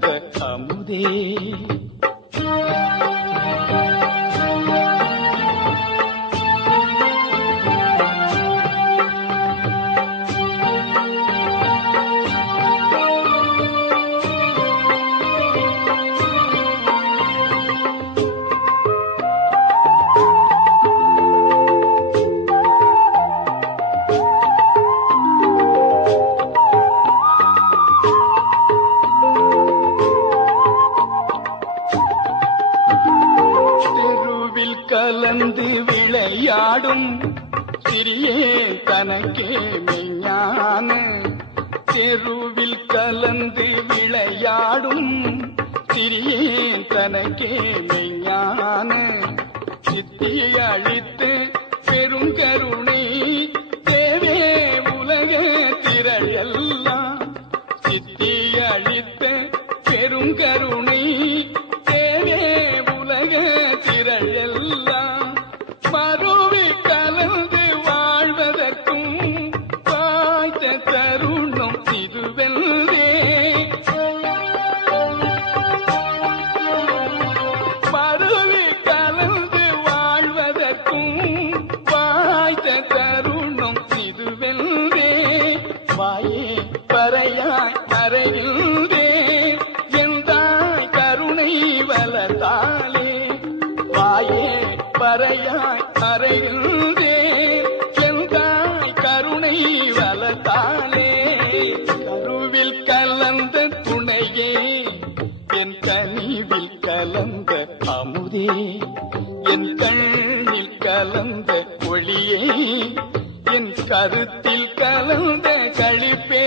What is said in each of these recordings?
கலந்த அமுதே. விளையாடும் சிறியே தனக்கே மெய்ஞான. தெருவில் கலந்து விளையாடும் சிறியே தனக்கே மெய்ஞான. சித்தியை அழித்து பெருங்கருள் அறையாய் மறைகின்றே எந்தாய் கருணை வளர்த்தாலே கருவில் கலந்த துணையே என் கனிவில் கலந்த அமுதே என் கண்ணில் கலந்த ஒளியே என் கருத்தில் கலந்த களிப்பே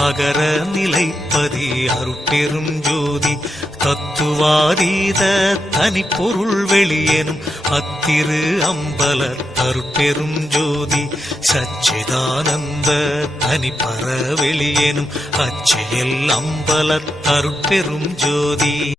அகர நிலைப்பதி அருட்பெரும் ஜோதி. தத்துவாதீத தனிப்பொருள் வெளியேனும் அத்திரு அம்பல தருப்பெரும் ஜோதி. சச்சிதானந்த தனிப்பற வெளியேனும் அச்செயல் அம்பல தருப்பெரும் ஜோதி.